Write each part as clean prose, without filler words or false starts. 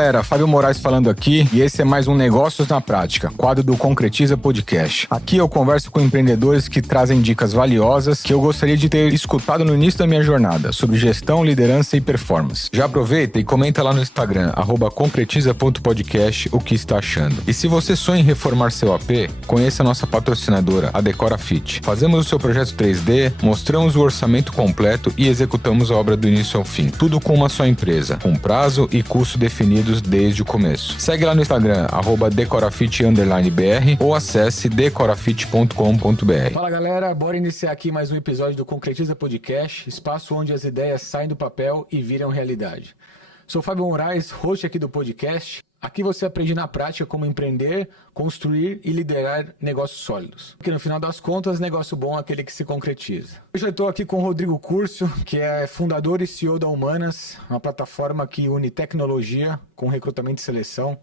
Galera, Fábio Moraes falando aqui e esse é mais um Negócios na Prática, quadro do Concretiza Podcast. Aqui eu converso com empreendedores que trazem dicas valiosas que eu gostaria de ter escutado no início da minha jornada, sobre gestão, liderança e performance. Já aproveita e comenta lá no Instagram, @concretiza.podcast, o que está achando. E se você sonha em reformar seu AP, conheça a nossa patrocinadora, a Decora Fit. Fazemos o seu projeto 3D, mostramos o orçamento completo e executamos a obra do início ao fim. Tudo com uma só empresa, com prazo e custo definidos desde o começo. Segue lá no Instagram, @decorafit_br ou acesse decorafit.com.br. Fala galera, bora iniciar aqui mais um episódio do Concretiza Podcast, espaço onde as ideias saem do papel e viram realidade. Sou Fábio Moraes, host aqui do podcast. Aqui você aprende na prática como empreender, construir e liderar negócios sólidos. Porque no final das contas, negócio bom é aquele que se concretiza. Hoje eu estou aqui com o Rodrigo Curcio, que é fundador e CEO da Humanas, uma plataforma que une tecnologia com recrutamento e seleção.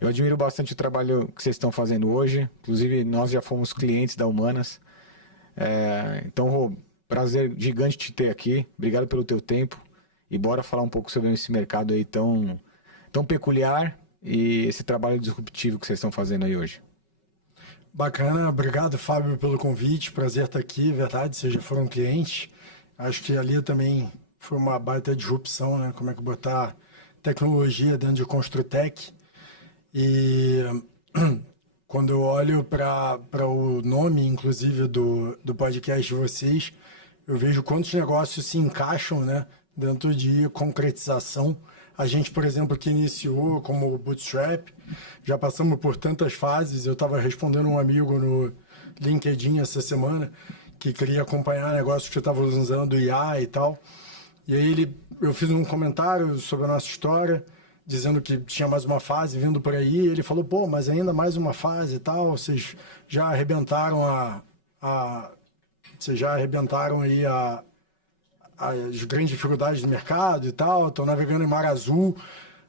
Eu admiro bastante o trabalho que vocês estão fazendo hoje. Inclusive, nós já fomos clientes da Humanas. Então, Rô, prazer gigante te ter aqui. Obrigado pelo teu tempo. E bora falar um pouco sobre esse mercado aí tão peculiar e esse trabalho disruptivo que vocês estão fazendo aí hoje. Bacana, obrigado Fábio pelo convite, prazer estar aqui, verdade, vocês já foram clientes. Acho que ali também foi uma baita disrupção, né? Como é que botar tecnologia dentro de Construtec. E quando eu olho para o nome, inclusive, do podcast de vocês, eu vejo quantos negócios se encaixam, né, dentro de concretização. A gente, por exemplo, que iniciou como Bootstrap, já passamos por tantas fases. Eu estava respondendo um amigo no LinkedIn essa semana que queria acompanhar negócios que eu estava usando IA e tal. E aí eu fiz um comentário sobre a nossa história, dizendo que tinha mais uma fase vindo por aí. E ele falou, pô, mas ainda mais uma fase e tal, vocês já arrebentaram vocês já arrebentaram aí as grandes dificuldades do mercado e tal, estão navegando em mar azul.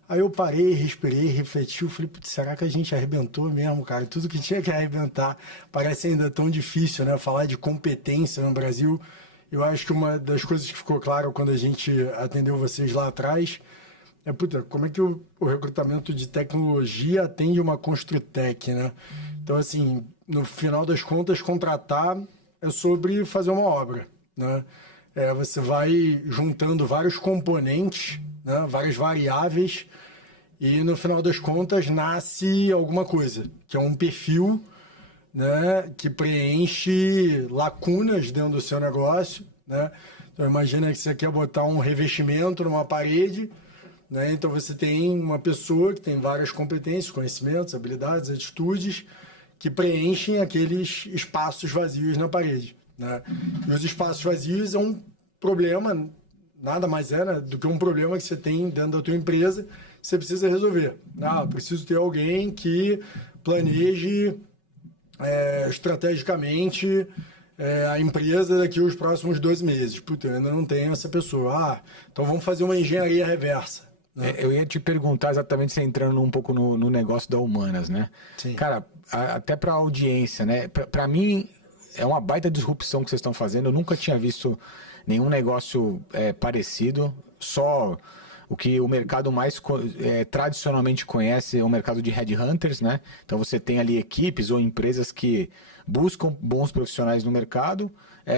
Aí eu parei, respirei, refleti, eu falei, será que a gente arrebentou mesmo, cara? Tudo que tinha que arrebentar parece ainda tão difícil, né? Falar de competência no Brasil. Eu acho que uma das coisas que ficou claro quando a gente atendeu vocês lá atrás é, como é que o recrutamento de tecnologia atende uma Construtec, né? Então, assim, no final das contas, contratar é sobre fazer uma obra, né? Você vai juntando vários componentes, né, várias variáveis, e no final das contas nasce alguma coisa, que é um perfil, né, que preenche lacunas dentro do seu negócio, né? Então imagina que você quer botar um revestimento numa parede, né? Então você tem uma pessoa que tem várias competências, conhecimentos, habilidades, atitudes, que preenchem aqueles espaços vazios na parede, né? E os espaços vazios é um problema, nada mais é, né, do que um problema que você tem dentro da tua empresa, que você precisa resolver. Preciso ter alguém que planeje estrategicamente a empresa daqui aos próximos 12 meses. Eu ainda não tenho essa pessoa. Então vamos fazer uma engenharia reversa. Né? Eu ia te perguntar exatamente, você entrando um pouco no negócio da Humanas, né? Sim. Cara, até para a audiência, né? Para mim, é uma baita disrupção que vocês estão fazendo. Eu nunca tinha visto nenhum negócio parecido. Só o que o mercado mais tradicionalmente conhece é o mercado de headhunters, né? Então você tem ali equipes ou empresas que buscam bons profissionais no mercado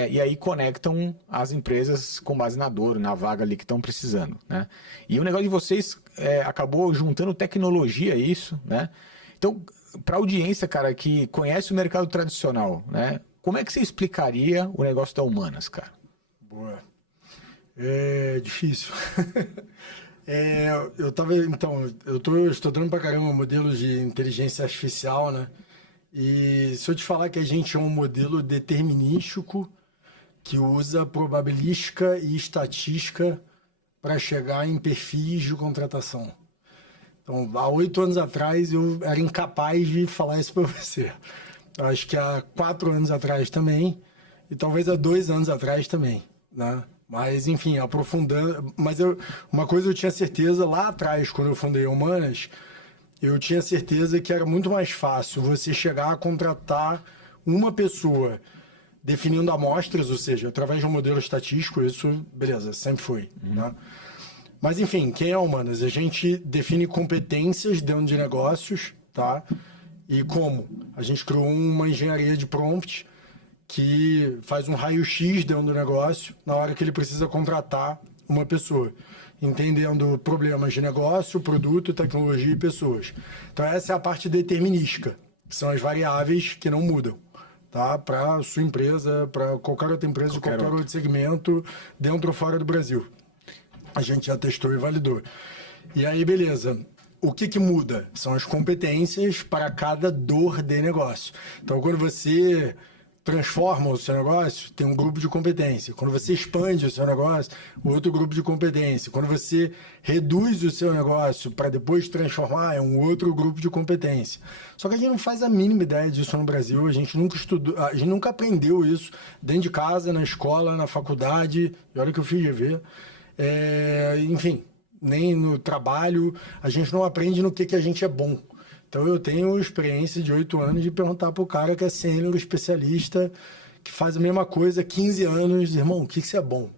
e aí conectam as empresas com base na dor, na vaga ali que estão precisando, né? E o negócio de vocês acabou juntando tecnologia a isso, né? Então, para a audiência, cara, que conhece o mercado tradicional, né? Como é que você explicaria o negócio da Humanas, cara? Boa. É difícil. Eu estou estudando pra caramba modelos de inteligência artificial, né? E se eu te falar que a gente é um modelo determinístico que usa probabilística e estatística para chegar em perfis de contratação. Então, há 8 anos atrás eu era incapaz de falar isso para você. Acho que há 4 anos atrás também, e talvez há 2 anos atrás também, né? Mas, enfim, aprofundando... Uma coisa eu tinha certeza lá atrás, quando eu fundei a Humanas, eu tinha certeza que era muito mais fácil você chegar a contratar uma pessoa definindo amostras, ou seja, através de um modelo estatístico, isso, beleza, sempre foi, né? Mas, enfim, quem é Humanas? A gente define competências dentro de negócios, tá? E como? A gente criou uma engenharia de prompt que faz um raio-x dentro do negócio na hora que ele precisa contratar uma pessoa, entendendo problemas de negócio, produto, tecnologia e pessoas. Então, essa é a parte determinística, que são as variáveis que não mudam, tá? Para a sua empresa, para qualquer outra empresa de qualquer outro segmento, dentro ou fora do Brasil. A gente já testou e validou. E aí, beleza. O que muda? São as competências para cada dor de negócio. Então, quando você transforma o seu negócio, tem um grupo de competência. Quando você expande o seu negócio, outro grupo de competência. Quando você reduz o seu negócio para depois transformar, é um outro grupo de competência. Só que a gente não faz a mínima ideia disso no Brasil, a gente nunca estudou, a gente nunca aprendeu isso dentro de casa, na escola, na faculdade, e olha que eu fiz GV. Enfim, nem no trabalho, a gente não aprende no que a gente é bom. Então eu tenho experiência de 8 anos de perguntar pro cara que é sênior, especialista, que faz a mesma coisa há 15 anos, irmão, o que você é bom?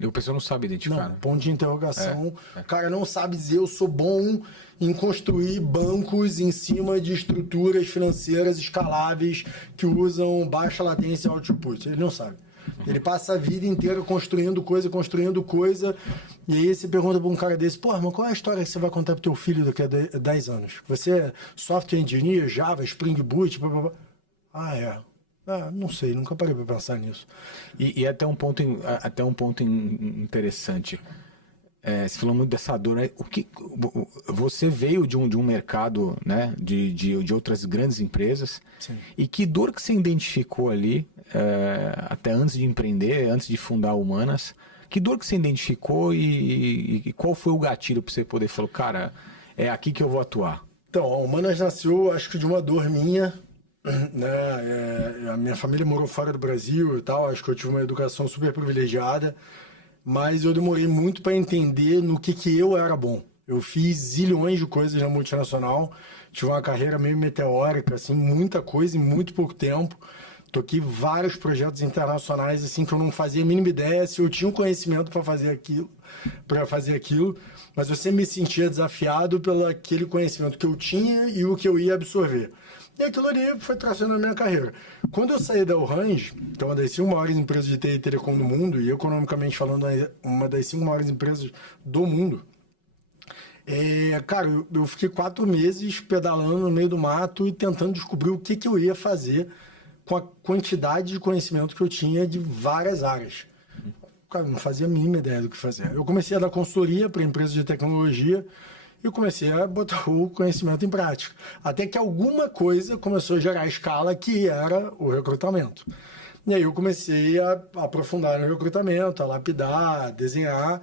E o pessoal não sabe identificar. Não, ponto de interrogação. O cara não sabe dizer eu sou bom em construir bancos em cima de estruturas financeiras escaláveis que usam baixa latência e output. Ele não sabe. Ele passa a vida inteira construindo coisa, e aí você pergunta para um cara desse, pô, mas qual é a história que você vai contar pro teu filho daqui a 10 anos? Você é software engineer, Java, Spring Boot, blá, blá, blá. Não sei, nunca parei para pensar nisso. E até um ponto interessante. Você falou muito dessa dor, né? Você veio de um mercado, né, de outras grandes empresas. Sim. E que dor que você identificou ali, até antes de empreender, antes de fundar a Humanas, que dor que você identificou e qual foi o gatilho para você poder falar, cara, é aqui que eu vou atuar? Então, a Humanas nasceu, acho que de uma dor minha, né? A minha família morou fora do Brasil e tal, acho que eu tive uma educação super privilegiada, mas eu demorei muito para entender no que eu era bom. Eu fiz zilhões de coisas na multinacional, tive uma carreira meio meteórica, assim, muita coisa em muito pouco tempo. Toquei vários projetos internacionais, assim, que eu não fazia a mínima ideia se eu tinha o conhecimento para fazer aquilo, mas eu sempre me sentia desafiado pelo aquele conhecimento que eu tinha e o que eu ia absorver. E aquilo ali foi traçando a minha carreira. Quando eu saí da Orange, que é uma das 5 maiores empresas de TI e telecom do mundo, e economicamente falando, uma das 5 maiores empresas do mundo, cara, eu fiquei 4 meses pedalando no meio do mato e tentando descobrir o que eu ia fazer com a quantidade de conhecimento que eu tinha de várias áreas. Cara, não fazia a mínima ideia do que fazer. Eu comecei a dar consultoria para empresas de tecnologia e comecei a botar o conhecimento em prática. Até que alguma coisa começou a gerar escala, que era o recrutamento. E aí eu comecei a aprofundar no recrutamento, a lapidar, a desenhar.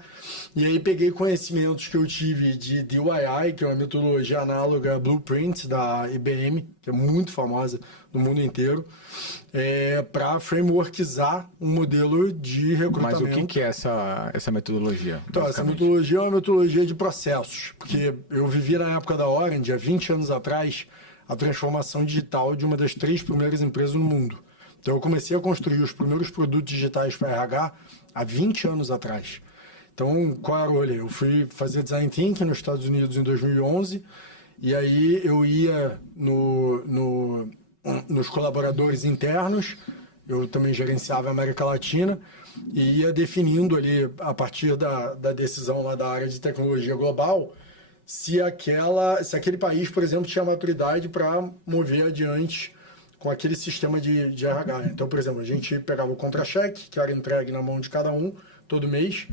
E aí peguei conhecimentos que eu tive de DIY, que é uma metodologia análoga a Blueprint da IBM, que é muito famosa no mundo inteiro, para frameworkizar um modelo de recrutamento. Mas o que é essa metodologia? Então, essa metodologia é uma metodologia de processos, porque eu vivi na época da Orange, há 20 anos atrás, a transformação digital de uma das 3 primeiras empresas no mundo. Então, eu comecei a construir os primeiros produtos digitais para RH há 20 anos atrás. Então, qual era o rolê? Eu fui fazer Design Thinking nos Estados Unidos em 2011, e aí eu ia nos colaboradores internos, eu também gerenciava a América Latina, e ia definindo ali, a partir da decisão lá da área de tecnologia global, se aquele país, por exemplo, tinha maturidade para mover adiante com aquele sistema de RH. Então, por exemplo, a gente pegava o contra-cheque, que era entregue na mão de cada um, todo mês,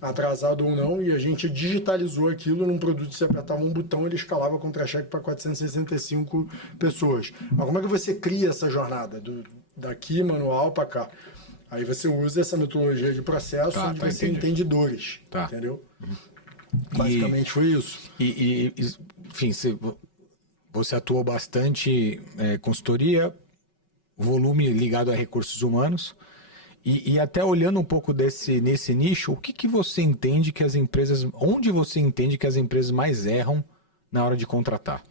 atrasado ou não, e a gente digitalizou aquilo num produto, você apertava um botão, ele escalava o contra-cheque para 465 pessoas. Mas como é que você cria essa jornada? Daqui, manual, para cá. Aí você usa essa metodologia de processo, onde você entende dores, entendeu? Basicamente foi isso. Enfim, você atuou bastante consultoria, volume ligado a recursos humanos, e até olhando um pouco nesse nicho, o que você entende que as empresas, onde você entende que as empresas mais erram na hora de contratar?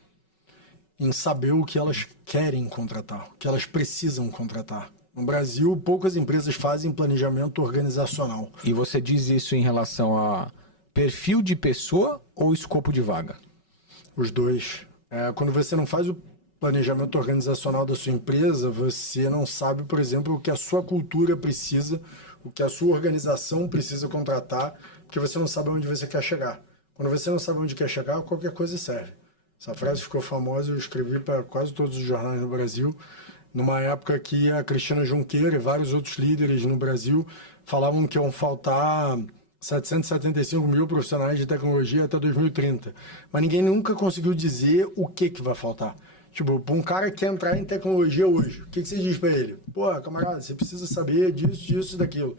Em saber o que elas querem contratar, o que elas precisam contratar. No Brasil, poucas empresas fazem planejamento organizacional. E você diz isso em relação a Perfil de pessoa ou escopo de vaga? Os dois. Quando você não faz o planejamento organizacional da sua empresa, você não sabe, por exemplo, o que a sua cultura precisa, o que a sua organização precisa contratar, porque você não sabe onde você quer chegar. Quando você não sabe onde quer chegar, qualquer coisa serve. Essa frase ficou famosa, eu escrevi para quase todos os jornais no Brasil, numa época que a Cristina Junqueira e vários outros líderes no Brasil falavam que iam faltar 775 mil profissionais de tecnologia até 2030. Mas ninguém nunca conseguiu dizer o que vai faltar. Tipo, para um cara que quer entrar em tecnologia hoje, o que você diz para ele? Pô, camarada, você precisa saber disso, disso e daquilo.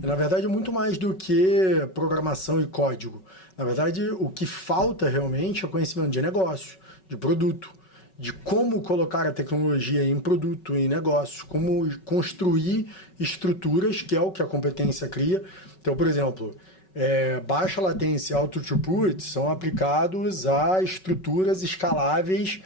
E, na verdade, é muito mais do que programação e código. Na verdade, o que falta realmente é conhecimento de negócio, de produto, de como colocar a tecnologia em produto, em negócio, como construir estruturas, que é o que a competência cria. Então, por exemplo, baixa latência e alto throughput são aplicados a estruturas escaláveis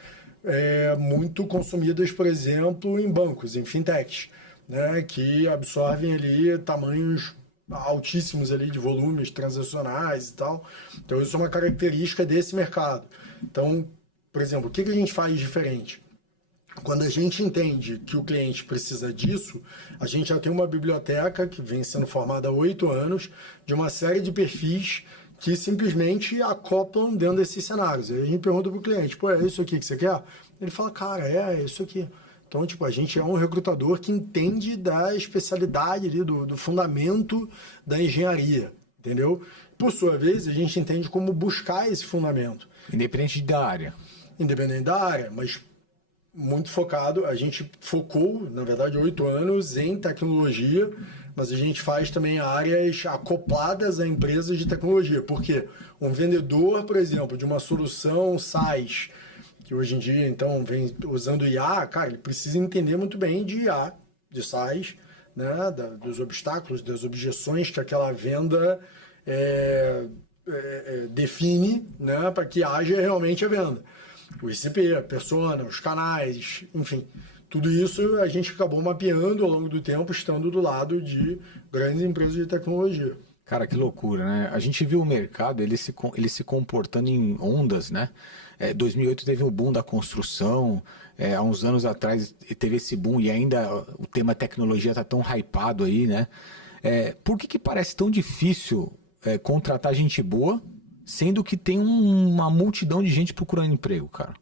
muito consumidas, por exemplo, em bancos, em fintechs, né, que absorvem ali tamanhos altíssimos ali de volumes transacionais e tal. Então, isso é uma característica desse mercado. Então, por exemplo, o que a gente faz diferente? Quando a gente entende que o cliente precisa disso, a gente já tem uma biblioteca que vem sendo formada há 8 anos, de uma série de perfis que simplesmente acoplam dentro desses cenários. Aí a gente pergunta para o cliente, pô, é isso aqui que você quer? Ele fala, cara, é isso aqui. Então, tipo, a gente é um recrutador que entende da especialidade ali, do fundamento da engenharia, entendeu? Por sua vez, a gente entende como buscar esse fundamento. Independente da área. Independente da área, mas muito focado. A gente focou, na verdade, 8 anos em tecnologia, mas a gente faz também áreas acopladas a empresas de tecnologia. Por quê? Um vendedor, por exemplo, de uma solução SaaS, que hoje em dia, então, vem usando IA, cara, ele precisa entender muito bem de IA, de SaaS, né, dos obstáculos, das objeções que aquela venda define, né, para que haja realmente a venda. O ICP, a persona, os canais, enfim, tudo isso a gente acabou mapeando ao longo do tempo, estando do lado de grandes empresas de tecnologia. Cara, que loucura, né? A gente viu o mercado, ele se comportando em ondas, né? 2008 teve o boom da construção, há uns anos atrás teve esse boom e ainda o tema tecnologia está tão hypado aí, né? Por que parece tão difícil contratar gente boa, sendo que tem uma multidão de gente procurando emprego, cara?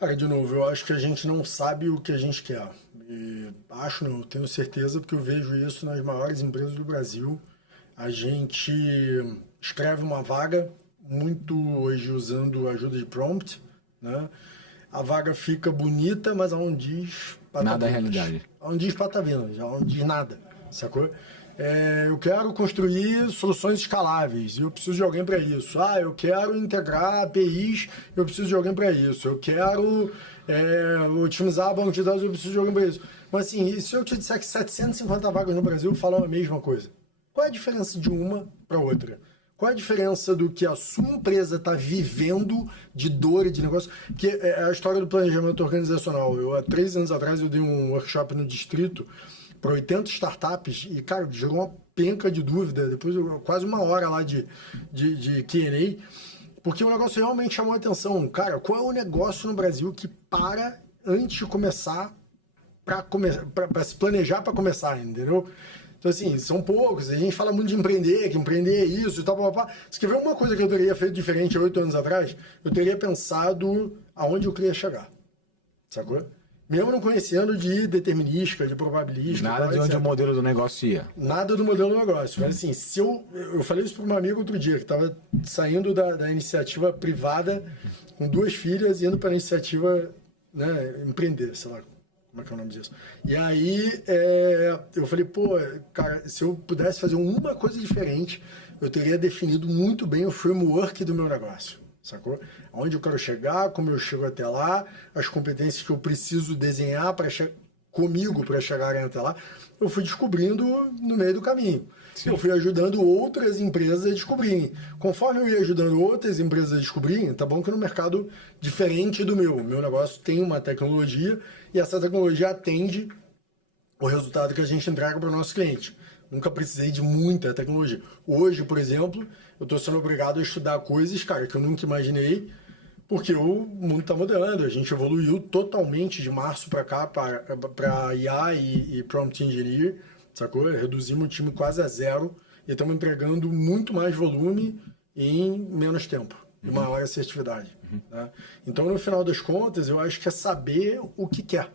Cara, de novo, eu acho que a gente não sabe o que a gente quer. Eu tenho certeza, porque eu vejo isso nas maiores empresas do Brasil. A gente escreve uma vaga, muito hoje usando ajuda de prompt, né? A vaga fica bonita, mas ela não diz patavinas. Nada é realidade. Ela não diz patavinas, ela não diz nada, sacou? Eu quero construir soluções escaláveis e eu preciso de alguém para isso. Eu quero integrar APIs, eu preciso de alguém para isso. Eu quero otimizar banco de dados, eu preciso de alguém para isso. Mas assim, e se eu te disser que 750 vagas no Brasil falam a mesma coisa? Qual é a diferença de uma para outra? Qual é a diferença do que a sua empresa está vivendo de dor e de negócio? Que é a história do planejamento organizacional. Há 3 anos atrás, eu dei um workshop no Distrito para 80 startups e, cara, gerou uma penca de dúvida. Depois, quase 1 hora lá de Q&A, porque o negócio realmente chamou a atenção. Cara, qual é o negócio no Brasil que para antes de começar, para se planejar para começar, entendeu? Então, assim, são poucos. A gente fala muito de empreender, que empreender é isso e tal, papapá. Se quer ver uma coisa que eu teria feito diferente há 8 anos atrás, eu teria pensado aonde eu queria chegar. Sacou? Mesmo não conhecendo de determinística, de probabilística. Nada de onde o modelo do negócio ia. Nada do modelo do negócio. Mas, assim, se eu falei isso para uma amiga outro dia, que estava saindo da iniciativa privada com 2 filhas e indo para a iniciativa, né, empreender, sei lá. Como é que é o nome disso? E aí, eu falei, pô, cara, se eu pudesse fazer uma coisa diferente, eu teria definido muito bem o framework do meu negócio, sacou? Onde eu quero chegar, como eu chego até lá, as competências que eu preciso desenhar comigo para chegarem até lá, eu fui descobrindo no meio do caminho. Sim. Eu fui ajudando outras empresas a descobrirem. Conforme eu ia ajudando outras empresas a descobrirem, tá bom que no mercado diferente do meu negócio tem uma tecnologia e essa tecnologia atende o resultado que a gente entrega para o nosso cliente. Nunca precisei de muita tecnologia. Hoje, por exemplo, eu tô sendo obrigado a estudar coisas, cara, que eu nunca imaginei, porque o mundo tá mudando, a gente evoluiu totalmente de março para cá, para IA e Prompt Engineer, sacou? Reduzimos o time quase a zero e estamos entregando muito mais volume em menos tempo e maior assertividade. Né? Então, no final das contas, eu acho que é saber o que quer.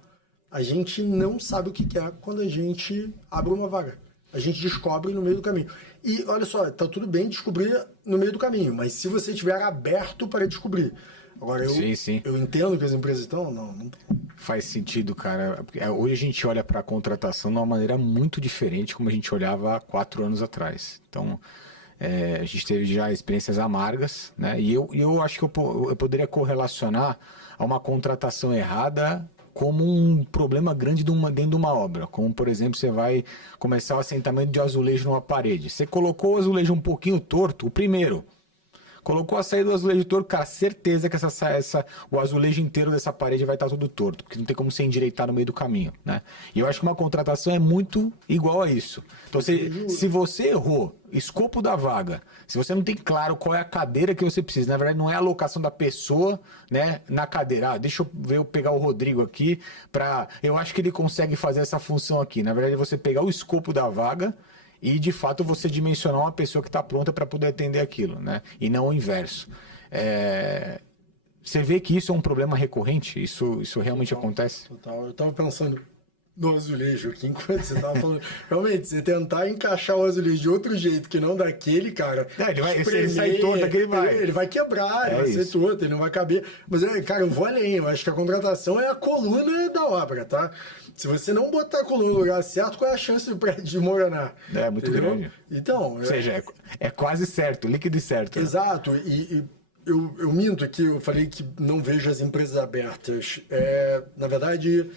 A gente não sabe o que quer quando a gente abre uma vaga. A gente descobre no meio do caminho. E, olha só, tá tudo bem descobrir no meio do caminho, mas se você estiver aberto para descobrir. Agora, eu entendo que as empresas estão... Não faz sentido, cara. Hoje a gente olha para a contratação de uma maneira muito diferente como a gente olhava há 4 anos atrás. Então, a gente teve já experiências amargas, né? E eu acho que eu poderia correlacionar a uma contratação errada como um problema grande dentro de uma obra. Como, por exemplo, você vai começar o assentamento de azulejo numa parede. Você colocou o azulejo um pouquinho torto, o primeiro. Colocou a saída do azulejo torto, cara, certeza que o azulejo inteiro dessa parede vai estar todo torto, porque não tem como você endireitar no meio do caminho, né? E eu acho que uma contratação é muito igual a isso. Então, se você errou, escopo da vaga, se você não tem claro qual é a cadeira que você precisa, na verdade não é a alocação da pessoa, né, na cadeira. Deixa eu pegar o Rodrigo aqui, eu acho que ele consegue fazer essa função aqui. Na verdade, você pegar o escopo da vaga e, de fato, você dimensionar uma pessoa que está pronta para poder atender aquilo, né? E não o inverso. Você vê que isso é um problema recorrente? Isso realmente acontece? Total. Eu estava pensando no azulejo aqui, enquanto você estava falando. Realmente, você tentar encaixar o azulejo de outro jeito que não daquele, cara... Ele sai torto daquele ele vai quebrar, ele vai ser torto, ele não vai caber. Mas, cara, eu vou além. Eu acho que a contratação é a coluna da obra, tá? Se você não botar a coluna no lugar certo, qual é a chance do prédio desmoronar? É muito grande. Então... Ou seja, é quase certo, líquido e certo. Exato. Né? E eu minto aqui, eu falei que não vejo as empresas abertas. Na verdade,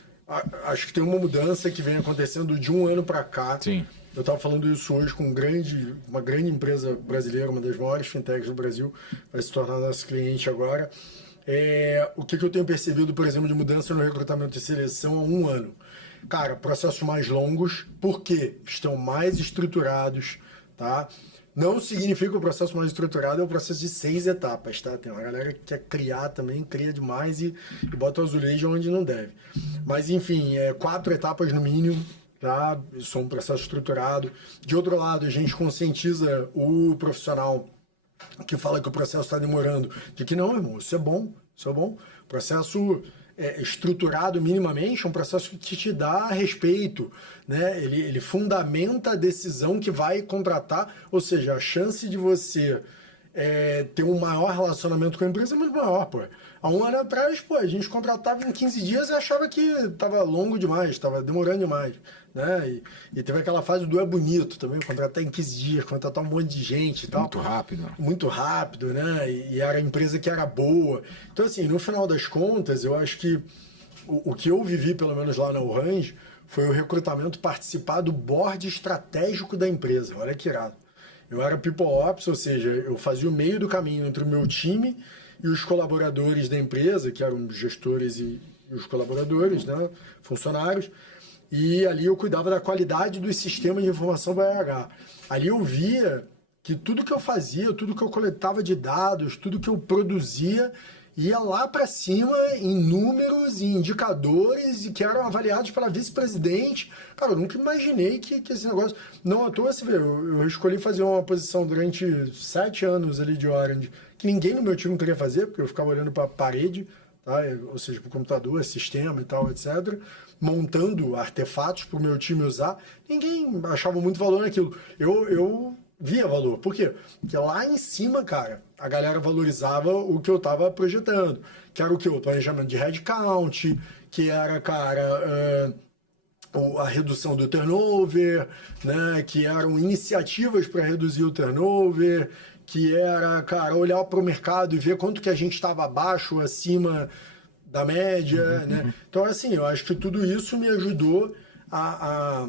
acho que tem uma mudança que vem acontecendo de um ano para cá. Sim. Eu estava falando isso hoje com uma grande empresa brasileira, uma das maiores fintechs do Brasil, vai se tornar nosso cliente agora. O que eu tenho percebido, por exemplo, de mudança no recrutamento e seleção há um ano? Cara, processos mais longos, porque estão mais estruturados, tá? Não significa que o processo mais estruturado é o processo de 6 etapas, tá? Tem uma galera que quer criar também, cria demais e bota o azulejo onde não deve. Mas, enfim, 4 etapas no mínimo, tá? Isso é um processo estruturado. De outro lado, a gente conscientiza o profissional que fala que o processo está demorando, de que não, irmão, isso é bom. O processo estruturado minimamente é um processo que te dá respeito, né? Ele fundamenta a decisão que vai contratar, ou seja, a chance de você ter um maior relacionamento com a empresa é muito maior, pô. Há um ano atrás, pô, a gente contratava em 15 dias e achava que estava longo demais, estava demorando demais, né? E teve aquela fase do bonito também, contratar em 15 dias, contratar um monte de gente e tal. Muito rápido. Muito rápido, né? E era a empresa que era boa. Então, assim, no final das contas, eu acho que o que eu vivi, pelo menos lá na Orange, foi o recrutamento participar do board estratégico da empresa. Olha que irado. Eu era People Ops, ou seja, eu fazia o meio do caminho entre o meu time e os colaboradores da empresa, que eram os gestores e os colaboradores, né, funcionários, e ali eu cuidava da qualidade dos sistemas de informação do RH. Ali eu via que tudo que eu fazia, tudo que eu coletava de dados, tudo que eu produzia, ia lá para cima em números e indicadores e que eram avaliados pela vice-presidente. Cara, eu nunca imaginei que esse negócio... Não à toa, você vê, eu escolhi fazer uma posição durante 7 anos ali de Orange, que ninguém no meu time queria fazer, porque eu ficava olhando para a parede, tá? Ou seja, para o computador, sistema e tal, etc., montando artefatos para o meu time usar. Ninguém achava muito valor naquilo. Eu via valor. Por quê? Porque lá em cima, cara, a galera valorizava o que eu estava projetando. Que era o quê? O planejamento de headcount, que era, cara, a redução do turnover, né? Que eram iniciativas para reduzir o turnover, que era, cara, olhar para o mercado e ver quanto que a gente estava abaixo, acima da média, né? Então, assim, eu acho que tudo isso me ajudou a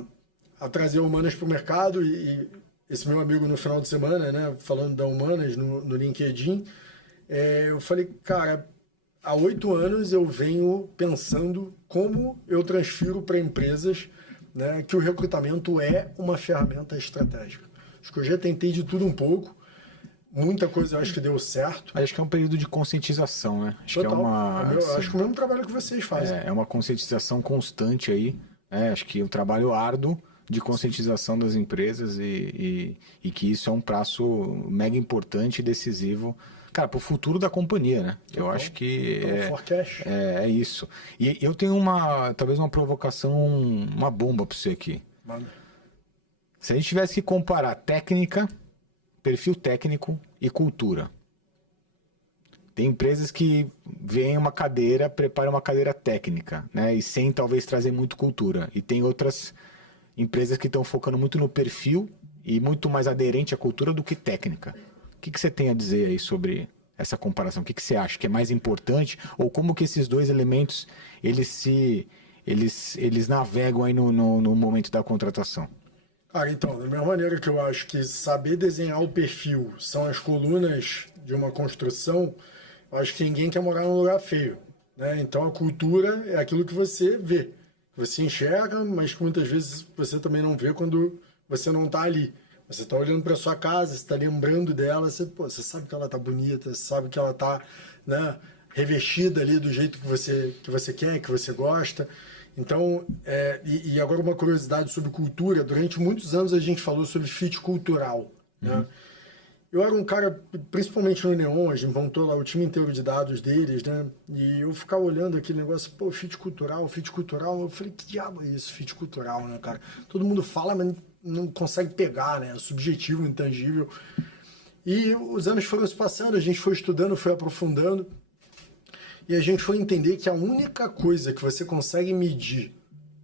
trazer Humanas para o mercado e esse meu amigo no final de semana, né, falando da Humanas no LinkedIn, eu falei, cara, há 8 anos eu venho pensando como eu transfiro para empresas, né, que o recrutamento é uma ferramenta estratégica. Acho que eu já tentei de tudo um pouco. muita coisa eu acho que deu certo. Acho que é um período de conscientização, né? Acho Total. que é uma... Acho que o mesmo trabalho que vocês fazem. É uma conscientização constante aí. Acho que um trabalho árduo de conscientização das empresas e que isso é um passo mega importante e decisivo, cara, para o futuro da companhia, né? Eu acho que é isso. E eu tenho talvez uma provocação, uma bomba para você aqui. Mano. Se a gente tivesse que comparar técnica, perfil técnico e cultura. Tem empresas que veem uma cadeira, preparam uma cadeira técnica, né? E sem talvez trazer muito cultura. E tem outras empresas que estão focando muito no perfil e muito mais aderente à cultura do que técnica. O que você tem a dizer aí sobre essa comparação? O que você acha que é mais importante? Ou como que esses dois elementos, eles navegam aí no momento da contratação? Cara, então, da mesma maneira que eu acho que saber desenhar o perfil são as colunas de uma construção, eu acho que ninguém quer morar num lugar feio, né? Então a cultura é aquilo que você vê. Você enxerga, mas que muitas vezes você também não vê quando você não está ali. Você está olhando para sua casa, você está lembrando dela, você sabe que ela está bonita, você sabe que ela está, né, revestida ali do jeito que você quer, que você gosta. Então, e agora uma curiosidade sobre cultura. Durante muitos anos a gente falou sobre fit cultural, né? Eu era um cara, principalmente no Neon, a gente montou lá o time inteiro de dados deles, né? E eu ficava olhando aquele negócio, pô, fit cultural. Eu falei, que diabo é isso, fit cultural, né, cara? Todo mundo fala, mas não consegue pegar, né? É subjetivo, intangível. E os anos foram se passando, a gente foi estudando, foi aprofundando. E a gente foi entender que a única coisa que você consegue medir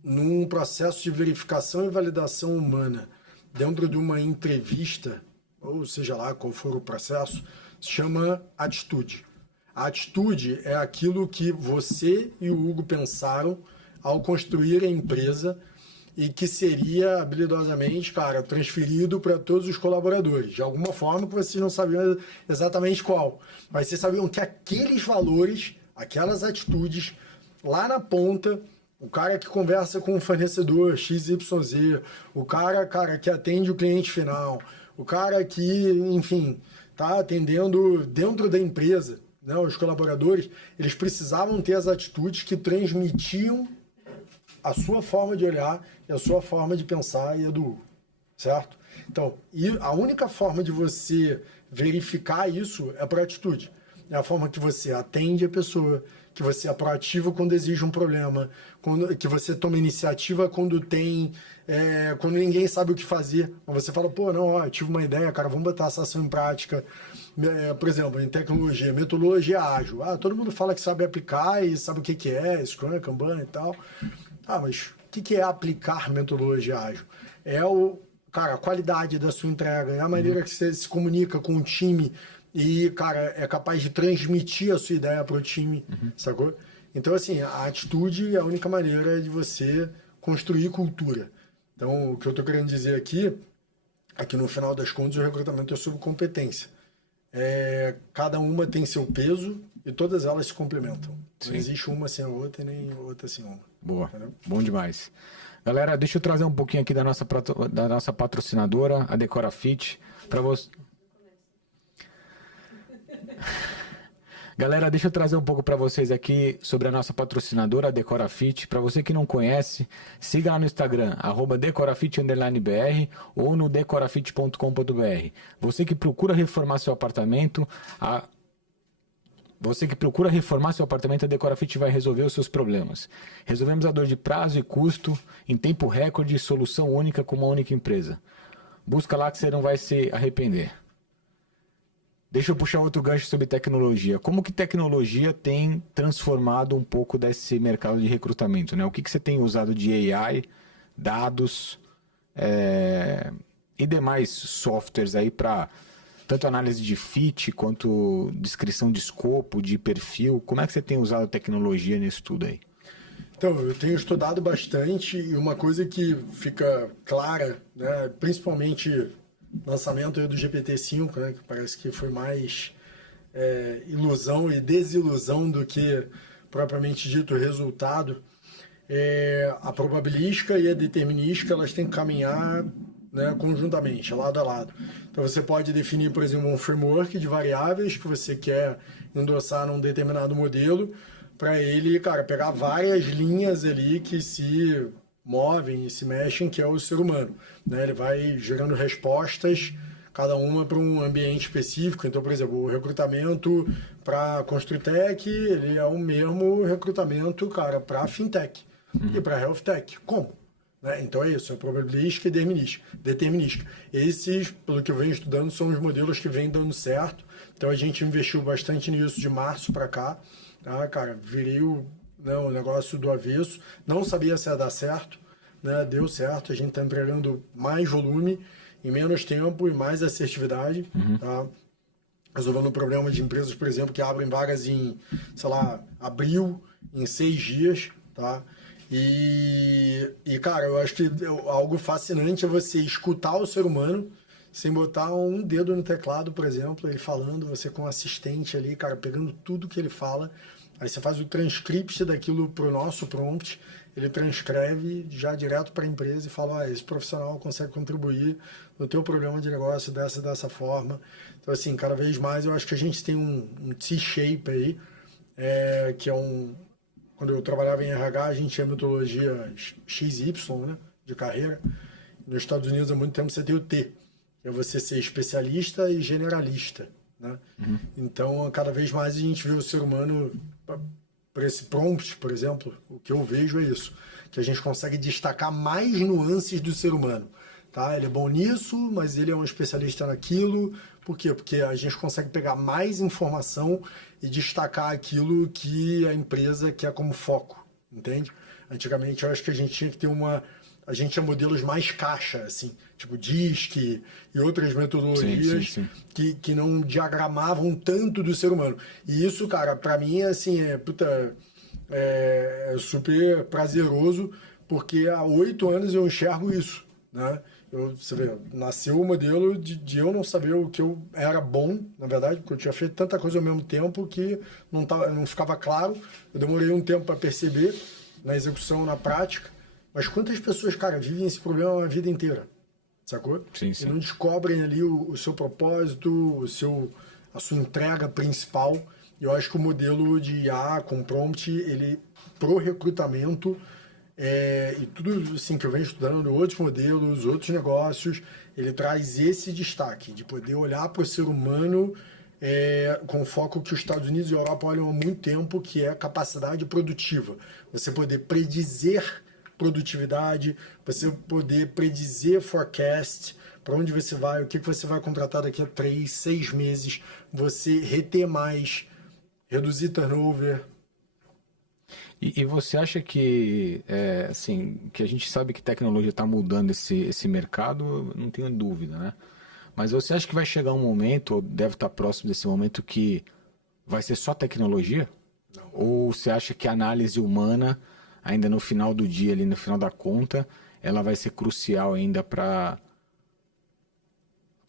num processo de verificação e validação humana dentro de uma entrevista, ou seja lá qual for o processo, se chama atitude. A atitude é aquilo que você e o Hugo pensaram ao construir a empresa e que seria habilidosamente, cara, transferido para todos os colaboradores. De alguma forma que vocês não sabiam exatamente qual. Mas vocês sabiam que aqueles valores, aquelas atitudes, lá na ponta, o cara que conversa com o fornecedor XYZ, o cara, que atende o cliente final, o cara que, enfim, está atendendo dentro da empresa, né, os colaboradores, eles precisavam ter as atitudes que transmitiam a sua forma de olhar e a sua forma de pensar e a do Hugo, certo? Então, e a única forma de você verificar isso é por atitude. É a forma que você atende a pessoa, que você é proativo quando exige um problema, que você toma iniciativa quando quando ninguém sabe o que fazer. Você fala, pô, não, ó, eu tive uma ideia, cara, vamos botar essa ação em prática. Por exemplo, em tecnologia, metodologia ágil. Ah, todo mundo fala que sabe aplicar e sabe o que é, Scrum, Kanban e tal. Ah, mas o que é aplicar metodologia ágil? É a qualidade da sua entrega, é a maneira que você se comunica com o time e, cara, é capaz de transmitir a sua ideia para o time, sacou? Então, assim, a atitude é a única maneira de você construir cultura. Então, o que eu estou querendo dizer aqui é que, no final das contas, o recrutamento é sobre competência. Cada uma tem seu peso e todas elas se complementam. Sim. Não existe uma sem a outra e nem outra sem uma. Boa, entendeu? Bom demais. Galera, deixa eu trazer um pouquinho aqui da nossa patrocinadora, a DecoraFit, para você. Galera, deixa eu trazer um pouco para vocês aqui sobre a nossa patrocinadora, a DecoraFit. Para você que não conhece, siga lá no Instagram, @decorafit_br ou no decorafit.com.br. Você que procura reformar seu apartamento, a DecoraFit vai resolver os seus problemas. Resolvemos a dor de prazo e custo em tempo recorde, solução única com uma única empresa. Busca lá que você não vai se arrepender. Deixa eu puxar outro gancho sobre tecnologia. Como que tecnologia tem transformado um pouco desse mercado de recrutamento, né? O que você tem usado de AI, dados e demais softwares aí para tanto análise de fit quanto descrição de escopo, de perfil? Como é que você tem usado tecnologia nisso tudo aí? Então, eu tenho estudado bastante e uma coisa que fica clara, né, principalmente lançamento aí do GPT-5, né, que parece que foi mais ilusão e desilusão do que propriamente dito resultado. A probabilística e a determinística, elas têm que caminhar né, conjuntamente, lado a lado. Então você pode definir, por exemplo, um framework de variáveis que você quer endossar num determinado modelo para ele, cara, pegar várias linhas ali que se movem e se mexem, que é o ser humano, né? Ele vai gerando respostas, cada uma para um ambiente específico. Então, por exemplo, o recrutamento para Construtech, ele é o mesmo recrutamento, cara, para Fintech e para Health Tech. Como? Né? Então é isso, é probabilística e determinística. Esses, pelo que eu venho estudando, são os modelos que vêm dando certo. Então a gente investiu bastante nisso de março para cá. Tá, cara, virei o negócio do avesso. Não sabia se ia dar certo, né? Deu certo. A gente está entregando mais volume em menos tempo e mais assertividade. Tá? Resolvendo um problema de empresas, por exemplo, que abrem vagas em, sei lá, abril, em 6 dias. Tá? E, cara, eu acho que algo fascinante é você escutar o ser humano sem botar um dedo no teclado, por exemplo, ele falando, você com um assistente ali, cara, pegando tudo que ele fala. Aí você faz o transcript daquilo para o nosso prompt, ele transcreve já direto para a empresa e fala, esse profissional consegue contribuir no teu programa de negócio dessa forma. Então, assim, cada vez mais eu acho que a gente tem um T-shape aí, que é quando eu trabalhava em RH, a gente tinha metodologia XY, né, de carreira. Nos Estados Unidos, há muito tempo, você tem o T, que é você ser especialista e generalista. Né? Então, cada vez mais a gente vê o ser humano, para esse prompt, por exemplo, o que eu vejo é isso, que a gente consegue destacar mais nuances do ser humano. Tá? Ele é bom nisso, mas ele é um especialista naquilo. Por quê? Porque a gente consegue pegar mais informação e destacar aquilo que a empresa quer como foco, entende? Antigamente, eu acho que a gente tinha que ter a gente tinha modelos mais caixa, assim, tipo DISC e outras metodologias sim. Que não diagramavam tanto do ser humano. E isso, cara, para mim, assim, é super prazeroso, porque há 8 anos eu enxergo isso, né? Você vê, nasceu o modelo de eu não saber o que eu era bom, na verdade, porque eu tinha feito tanta coisa ao mesmo tempo que não ficava claro. Eu demorei um tempo para perceber, na execução, na prática. Mas quantas pessoas, cara, vivem esse problema a vida inteira, sacou? Sim. E não descobrem ali o seu propósito, a sua entrega principal. Eu acho que o modelo de IA com prompt, ele, pro recrutamento, e tudo assim que eu venho estudando, outros modelos, outros negócios, ele traz esse destaque de poder olhar para o ser humano com foco que os Estados Unidos e a Europa olham há muito tempo, que é a capacidade produtiva. Você poder predizer produtividade, você poder predizer forecast, para onde você vai, o que você vai contratar daqui a 3, 6 meses, você reter mais, reduzir turnover. E você acha que, assim, que a gente sabe que tecnologia está mudando esse mercado, não tenho dúvida, né? Mas você acha que vai chegar um momento, ou deve estar próximo desse momento, que vai ser só tecnologia? Não. Ou você acha que a análise humana, ainda no final do dia, ali no final da conta, ela vai ser crucial ainda para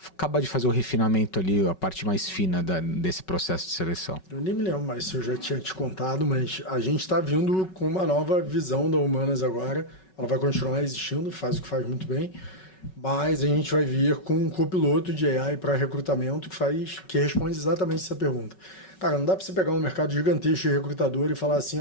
acabar de fazer o refinamento ali, a parte mais fina desse processo de seleção? Eu nem me lembro mais se eu já tinha te contado, mas a gente está vindo com uma nova visão da Humanas agora. Ela vai continuar existindo, faz o que faz muito bem, mas a gente vai vir com um copiloto de AI para recrutamento que responde exatamente essa pergunta. Cara, não dá para você pegar um mercado gigantesco de recrutador e falar assim,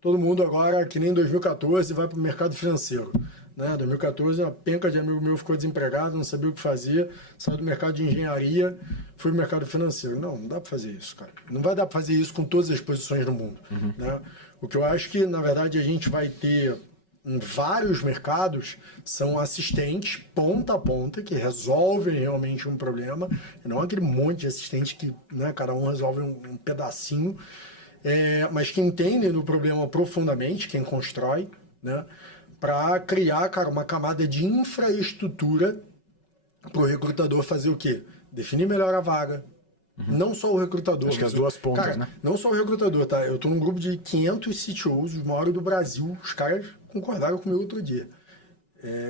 todo mundo agora, que nem 2014, vai para o mercado financeiro. Né? 2014, uma penca de amigo meu ficou desempregado, não sabia o que fazer, saiu do mercado de engenharia, foi para o mercado financeiro. Não dá para fazer isso, cara. Não vai dar para fazer isso com todas as posições do mundo. Né? O que eu acho que, na verdade, a gente vai ter em vários mercados são assistentes ponta a ponta que resolvem realmente um problema, e não aquele monte de assistente que, né, cada um resolve um pedacinho, mas que entendem do problema profundamente, quem constrói, né, para criar, cara, uma camada de infraestrutura para o recrutador fazer o quê? Definir melhor a vaga. Não só o recrutador. Acho que as duas pontas, cara, né? Não só o recrutador, tá? Eu tô num grupo de 500 CTOs, os maiores do Brasil. Os caras concordaram comigo outro dia.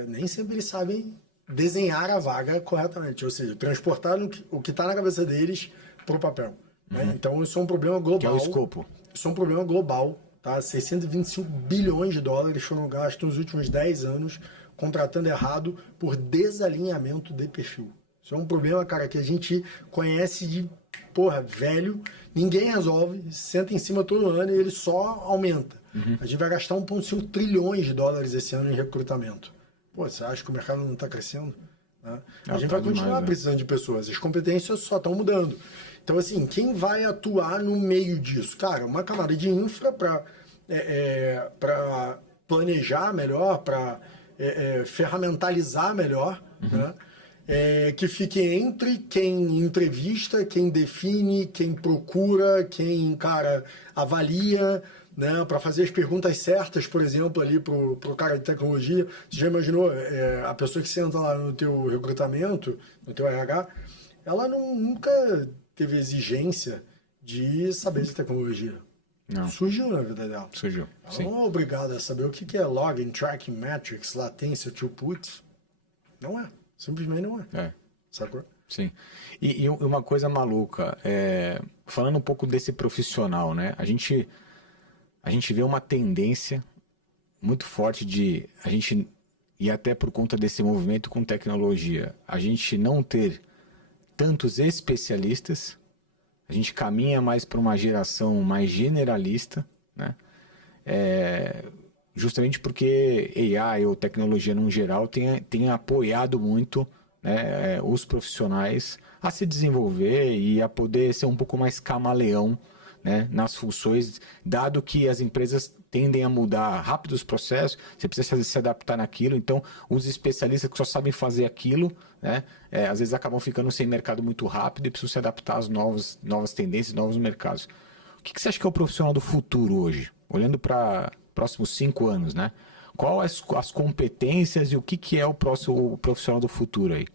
Nem sempre eles sabem desenhar a vaga corretamente. Ou seja, transportar o que está na cabeça deles para o papel. Né? Então, isso é um problema global. Que é o escopo. Isso é um problema global. Tá? 625 bilhões de dólares foram gastos nos últimos 10 anos contratando errado por desalinhamento de perfil. Isso é um problema, cara, que a gente conhece de, velho, ninguém resolve, senta em cima todo ano e ele só aumenta. A gente vai gastar 1,5 trilhões de dólares esse ano em recrutamento. Você acha que o mercado não está crescendo? Né? A gente vai continuar precisando de pessoas, as competências só estão mudando. Então, assim, quem vai atuar no meio disso? Cara, uma camada de infra para planejar melhor, para ferramentalizar melhor, né? Que fique entre quem entrevista, quem define, quem procura, quem, cara, avalia, né, para fazer as perguntas certas, por exemplo, ali pro cara de tecnologia. Você já imaginou a pessoa que senta lá no teu recrutamento, no teu RH, ela nunca teve exigência de saber de tecnologia. Não. Surgiu na vida dela. Surgiu. Ela não é obrigada a saber o que é login, tracking, metrics, latência, throughput. Não é. Simplesmente não é. Sacou? Sim. E uma coisa maluca, falando um pouco desse profissional, né? A gente vê uma tendência muito forte de a gente, e até por conta desse movimento com tecnologia, a gente não ter tantos especialistas, a gente caminha mais para uma geração mais generalista, né? Justamente porque AI ou tecnologia no geral tem apoiado muito, né, os profissionais a se desenvolver e a poder ser um pouco mais camaleão, né, nas funções, dado que as empresas tendem a mudar rápido os processos, você precisa se adaptar naquilo, então os especialistas que só sabem fazer aquilo, né, às vezes acabam ficando sem mercado muito rápido e precisam se adaptar às novas tendências, novos mercados. O que você acha que é o profissional do futuro hoje? Olhando para próximos 5 anos, né? Qual as competências e o que é o profissional do futuro aí?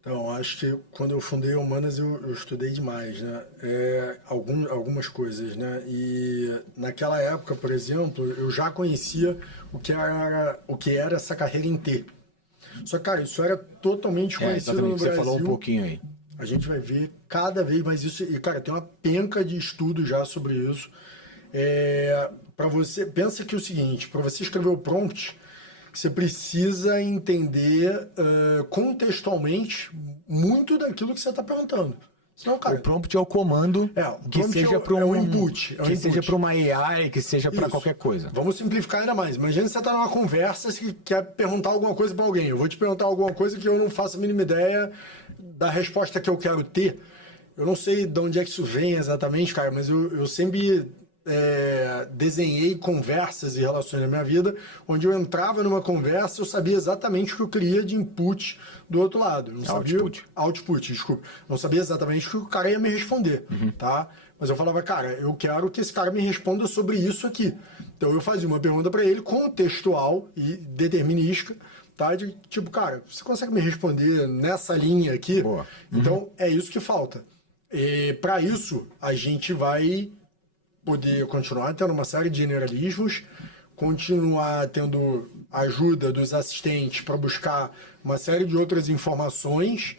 Então, acho que quando eu fundei a Humanas eu estudei demais, né? Algumas coisas, né? E naquela época, por exemplo, eu já conhecia o que era essa carreira em T. Só que, cara, isso era totalmente conhecido no Brasil. Você falou um pouquinho aí. A gente vai ver cada vez mais isso. E, cara, tem uma penca de estudo já sobre isso. Para você, pensa que é o seguinte, para você escrever o prompt, você precisa entender contextualmente muito daquilo que você está perguntando. Senão, cara, o prompt é o comando que seja para um input. Que seja para uma AI, que seja para qualquer coisa. Vamos simplificar ainda mais. Imagina que você está numa conversa e quer perguntar alguma coisa para alguém. Eu vou te perguntar alguma coisa que eu não faço a mínima ideia da resposta que eu quero ter. Eu não sei de onde é que isso vem exatamente, cara, mas eu sempre desenhei conversas e relações na minha vida, onde eu entrava numa conversa, eu sabia exatamente o que eu queria de input do outro lado. Não sabia, output, desculpa. Não sabia exatamente o que o cara ia me responder, tá? Mas eu falava, cara, eu quero que esse cara me responda sobre isso aqui. Então eu fazia uma pergunta para ele contextual e determinística, tá? De tipo, cara, você consegue me responder nessa linha aqui? Boa. Então é isso que falta. E para isso a gente vai poder continuar tendo uma série de generalismos, continuar tendo ajuda dos assistentes para buscar uma série de outras informações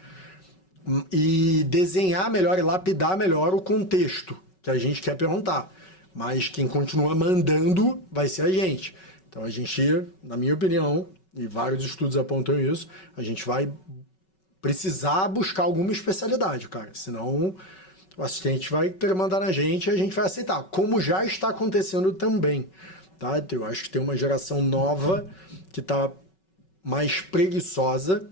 e desenhar melhor e lapidar melhor o contexto que a gente quer perguntar. Mas quem continua mandando vai ser a gente. Então a gente, na minha opinião, e vários estudos apontam isso, a gente vai precisar buscar alguma especialidade, cara. Senão o assistente vai querer mandar na gente e a gente vai aceitar, como já está acontecendo também, tá? Eu acho que tem uma geração nova que está mais preguiçosa,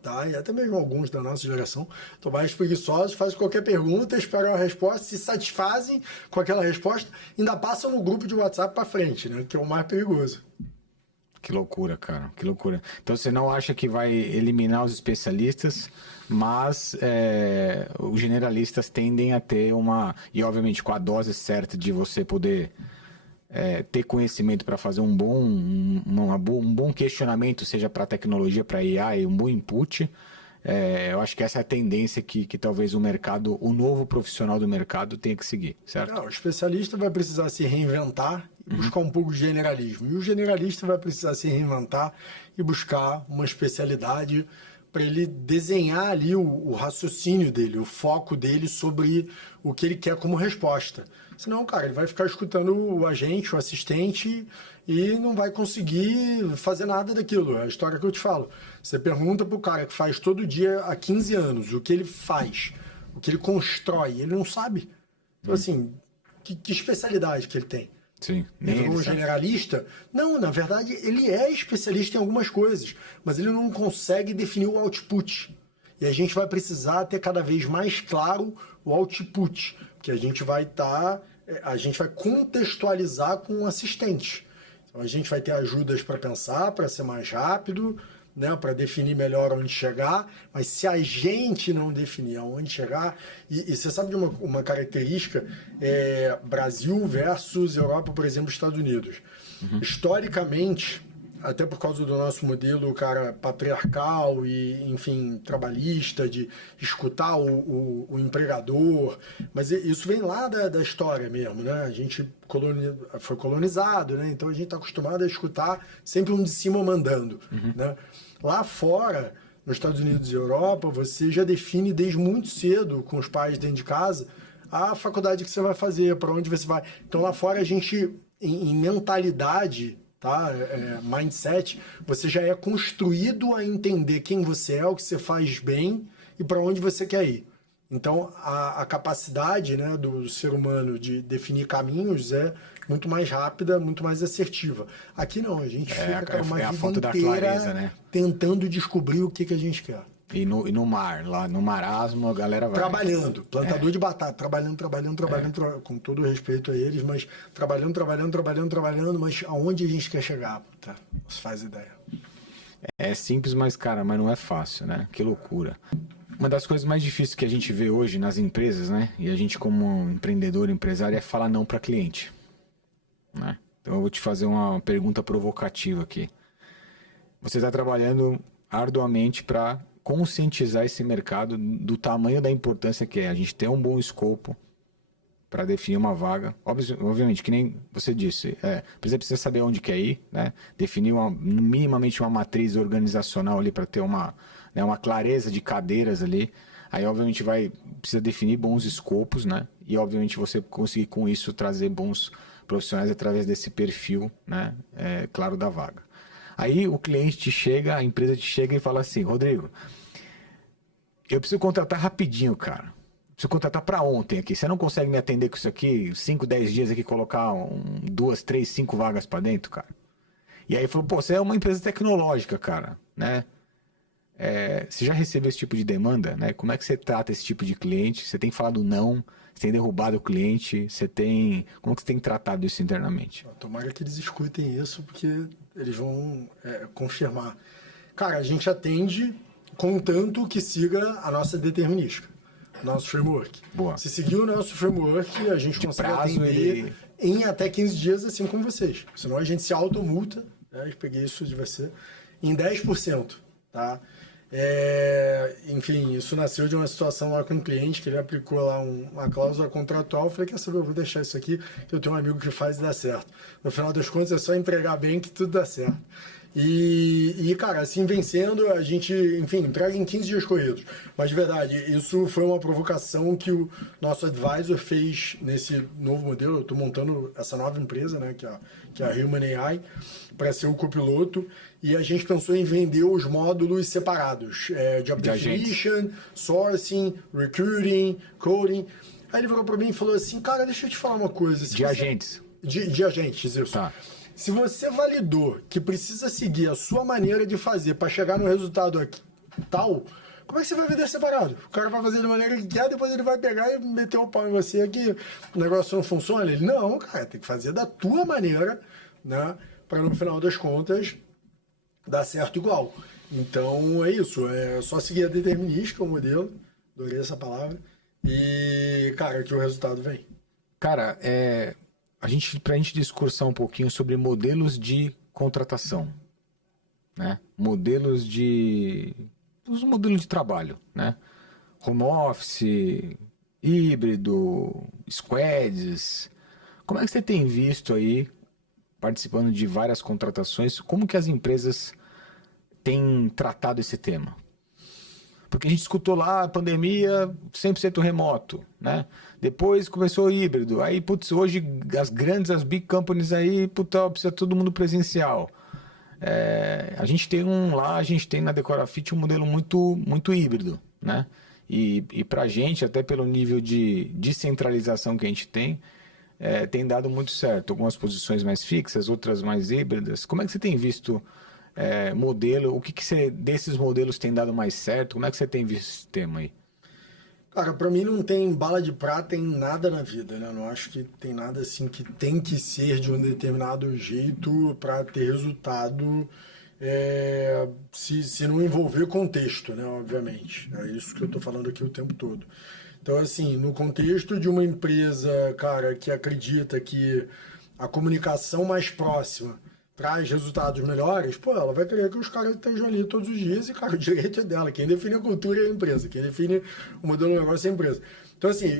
tá? E até mesmo alguns da nossa geração estão mais preguiçosos, fazem qualquer pergunta, esperam a resposta, se satisfazem com aquela resposta, ainda passam no grupo de WhatsApp para frente, né? Que é o mais perigoso. Que loucura, cara, que loucura. Então você não acha que vai eliminar os especialistas, mas os generalistas tendem a ter e obviamente com a dose certa de você poder ter conhecimento para fazer um bom questionamento, seja para tecnologia, para AI, um bom input, eu acho que essa é a tendência que talvez o novo profissional do mercado tenha que seguir, certo? O especialista vai precisar se reinventar e buscar um pouco de generalismo. E o generalista vai precisar se reinventar e buscar uma especialidade para ele desenhar ali o raciocínio dele, o foco dele sobre o que ele quer como resposta. Senão, cara, ele vai ficar escutando o agente, o assistente e não vai conseguir fazer nada daquilo. É a história que eu te falo. Você pergunta pro cara que faz todo dia há 15 anos o que ele faz, o que ele constrói, ele não sabe. Então, assim, que especialidade que ele tem? Sim, Ele é um generalista? Não, na verdade, ele é especialista em algumas coisas, mas ele não consegue definir o output. E a gente vai precisar ter cada vez mais claro o output, porque a gente vai contextualizar com um assistente. Então, a gente vai ter ajudas para pensar, para ser mais rápido, né, para definir melhor onde chegar, mas se a gente não definir aonde chegar, e você sabe de uma característica, Brasil versus Europa, por exemplo, Estados Unidos. Historicamente, até por causa do nosso modelo, cara, patriarcal e, enfim, trabalhista, de escutar o empregador, mas isso vem lá da história mesmo, né? A gente foi colonizado, né? Então a gente está acostumado a escutar sempre um de cima mandando, né? Lá fora, nos Estados Unidos e Europa, você já define desde muito cedo, com os pais dentro de casa, a faculdade que você vai fazer, para onde você vai. Então lá fora a gente, em mentalidade, tá? Mindset, você já é construído a entender quem você é, o que você faz bem e para onde você quer ir. Então, a capacidade, né, do ser humano de definir caminhos é muito mais rápida, muito mais assertiva. Aqui não, a gente fica uma vida inteira clareza, né? Tentando descobrir o que a gente quer. E no mar, lá no marasmo, a galera vai... Trabalhando, plantador de batata, trabalhando, com todo respeito a eles, mas trabalhando, mas aonde a gente quer chegar? Puta, não se faz ideia. É simples, mas, cara, mas não é fácil, né? Que loucura. Uma das coisas mais difíceis que a gente vê hoje nas empresas, né? E a gente como empreendedor, empresário, é falar não para cliente, né? Então eu vou te fazer uma pergunta provocativa aqui. Você está trabalhando arduamente para conscientizar esse mercado do tamanho da importância que é a gente ter um bom escopo para definir uma vaga. Obviamente, que nem você disse, você precisa saber onde quer ir, né? Definir minimamente uma matriz organizacional ali para ter uma clareza de cadeiras ali. Aí, obviamente, precisa definir bons escopos, né? E, obviamente, você conseguir com isso trazer bons profissionais através desse perfil, né? Claro, da vaga. Aí o cliente te chega, a empresa te chega e fala assim: Rodrigo, eu preciso contratar rapidinho, cara. Preciso contratar para ontem aqui. Você não consegue me atender com isso aqui? 5, 10 dias aqui, colocar 2, 3, 5 vagas para dentro, cara? E aí falou: pô, você é uma empresa tecnológica, cara, né? Você já recebeu esse tipo de demanda, né? Como é que você trata esse tipo de cliente? Você tem falado não? Você tem derrubado o cliente? Como que você tem tratado isso internamente? Tomara que eles escutem isso, porque eles vão confirmar. Cara, a gente atende contanto que siga a nossa determinística, nosso framework. Boa. Se seguir o nosso framework, a gente consegue atender em até 15 dias, assim como vocês. Senão a gente se automulta, né? Eu peguei isso de você, em 10%, tá? Enfim, isso nasceu de uma situação lá com um cliente que ele aplicou lá uma cláusula contratual. Eu falei: quer saber, eu vou deixar isso aqui, que eu tenho um amigo que faz e dá certo. No final das contas, é só entregar bem que tudo dá certo. E cara, assim vencendo, a gente, enfim, entrega em 15 dias corridos. Mas de verdade, isso foi uma provocação que o nosso advisor fez nesse novo modelo. Eu estou montando essa nova empresa, né, que é a Human AI, para ser o copiloto. E a gente pensou em vender os módulos separados: Job Definition, Sourcing, Recruiting, Coding. Aí ele virou para mim e falou assim: cara, deixa eu te falar uma coisa. De agentes. De agentes, isso. Tá. Se você validou que precisa seguir a sua maneira de fazer para chegar no resultado aqui, tal, como é que você vai vender separado? O cara vai fazer da maneira que quer, depois ele vai pegar e meter o pau em você aqui, o negócio não funciona. Ele: não, cara, tem que fazer da tua maneira, né? Para no final das contas dar certo igual. Então é isso, é só seguir a determinística, o modelo, adorei essa palavra, e, cara, que o resultado vem. Cara, pra gente discursar um pouquinho sobre modelos de contratação, né? Os modelos de trabalho, né? Home office, híbrido, squads. Como é que você tem visto aí, participando de várias contratações, como que as empresas têm tratado esse tema? Porque a gente escutou lá a pandemia 100% remoto, né? Depois começou o híbrido. Aí, putz, hoje as big companies aí, puta, precisa todo mundo presencial. A gente tem a gente tem na Decorafit um modelo muito híbrido, né? E pra gente, até pelo nível de descentralização que a gente tem dado muito certo. Algumas posições mais fixas, outras mais híbridas. Como é que você tem visto modelo? O que você, desses modelos tem dado mais certo? Como é que você tem visto esse tema aí? Cara, pra mim não tem bala de prata em nada na vida, né? Não acho que tem nada assim que tem que ser de um determinado jeito para ter resultado, se não envolver contexto, né? Obviamente. É isso que eu tô falando aqui o tempo todo. Então, assim, no contexto de uma empresa, cara, que acredita que a comunicação mais próxima traz resultados melhores, pô, ela vai querer que os caras estejam ali todos os dias e, cara, o direito é dela. Quem define a cultura é a empresa, quem define o modelo de negócio é a empresa. Então, assim,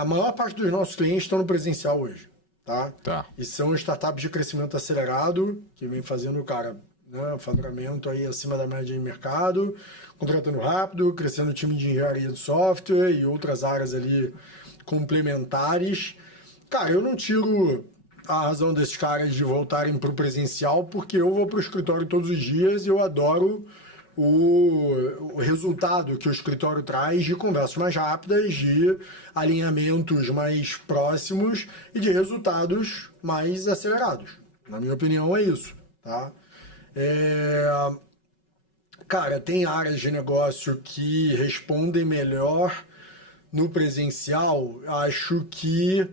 a maior parte dos nossos clientes estão no presencial hoje, tá? Tá. E são startups de crescimento acelerado, que vem fazendo, cara, né, faturamento aí acima da média em mercado, contratando rápido, crescendo o time de engenharia de software e outras áreas ali complementares. Cara, eu não tiro a razão desses caras de voltarem para o presencial, porque eu vou para o escritório todos os dias e eu adoro o resultado que o escritório traz de conversas mais rápidas, de alinhamentos mais próximos e de resultados mais acelerados. Na minha opinião, é isso, tá? Cara, tem áreas de negócio que respondem melhor no presencial. Acho que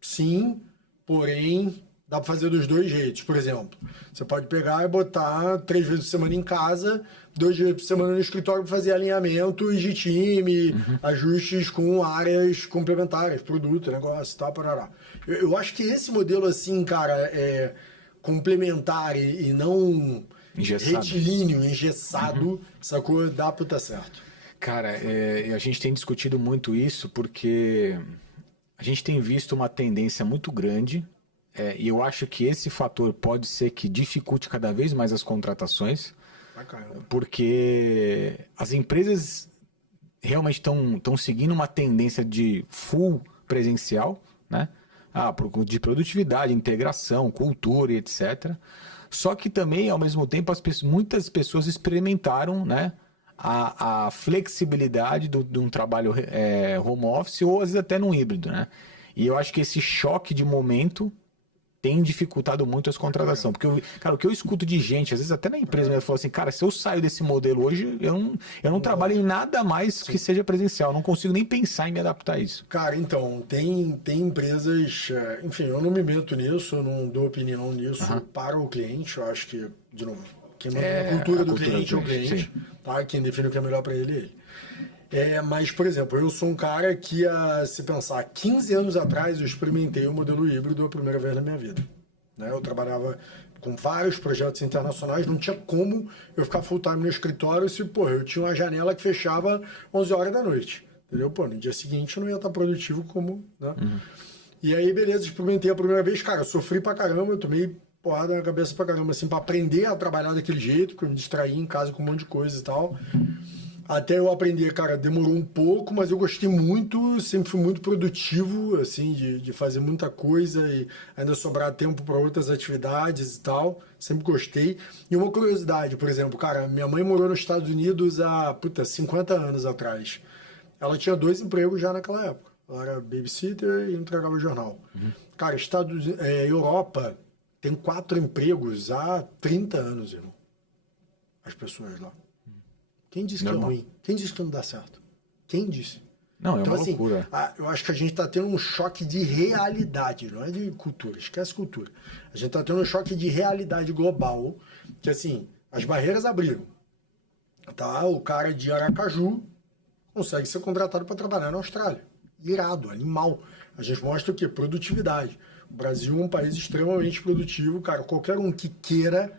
sim, porém dá para fazer dos dois jeitos. Por exemplo, você pode pegar e botar 3 vezes por semana em casa, 2 dias por semana no escritório para fazer alinhamentos de time, ajustes com áreas complementares, produto, negócio, tal, parará. Eu acho que esse modelo assim, cara, é complementar e não Engessado. retilíneo, engessado, sacou? Dá para estar certo. Cara, a gente tem discutido muito isso porque a gente tem visto uma tendência muito grande, e eu acho que esse fator pode ser que dificulte cada vez mais as contratações, Bacana. porque as empresas realmente estão seguindo uma tendência de full presencial, né? De produtividade, integração, cultura e etc. Só que também, ao mesmo tempo, muitas pessoas experimentaram, né, a flexibilidade de um trabalho home office ou às vezes até num híbrido, né? E eu acho que esse choque de momento tem dificultado muito as contratações. Porque, cara, o que eu escuto de gente, às vezes até na empresa, mesmo, falou assim, cara, se eu saio desse modelo hoje, eu não trabalho em nada mais que seja presencial. Eu não consigo nem pensar em me adaptar a isso. Cara, então, tem empresas, enfim, eu não me meto nisso, eu não dou opinião nisso para o cliente, eu acho que, de novo, quem manda a cultura do cliente é o cliente, tá? Quem define o que é melhor para ele é ele. Mas, por exemplo, eu sou um cara que, se pensar, 15 anos atrás eu experimentei o modelo híbrido a primeira vez na minha vida. Né? Eu trabalhava com vários projetos internacionais, não tinha como eu ficar full time no escritório se, pô, eu tinha uma janela que fechava 11 horas da noite. Entendeu? Pô, no dia seguinte eu não ia estar produtivo como, né? E aí, beleza, experimentei a primeira vez, cara, eu sofri pra caramba, eu tomei porrada na cabeça pra caramba, assim, pra aprender a trabalhar daquele jeito, porque eu me distraí em casa com um monte de coisa e tal. Até eu aprender, cara, demorou um pouco, mas eu gostei muito, sempre fui muito produtivo, assim, de fazer muita coisa e ainda sobrar tempo para outras atividades e tal. Sempre gostei. E uma curiosidade, por exemplo, cara, minha mãe morou nos Estados Unidos há, 50 anos atrás. Ela tinha 2 empregos já naquela época. Ela era babysitter e entregava o jornal. Cara, Europa tem 4 empregos há 30 anos, irmão. As pessoas lá. Quem disse que é ruim? Quem disse que não dá certo? Quem disse? Não, então, é uma loucura. Eu acho que a gente está tendo um choque de realidade, não é de cultura, esquece cultura. A gente está tendo um choque de realidade global, que assim, as barreiras abriram. Tá? O cara de Aracaju consegue ser contratado para trabalhar na Austrália. Irado, animal. A gente mostra o quê? Produtividade. O Brasil é um país extremamente produtivo, cara. Qualquer um que queira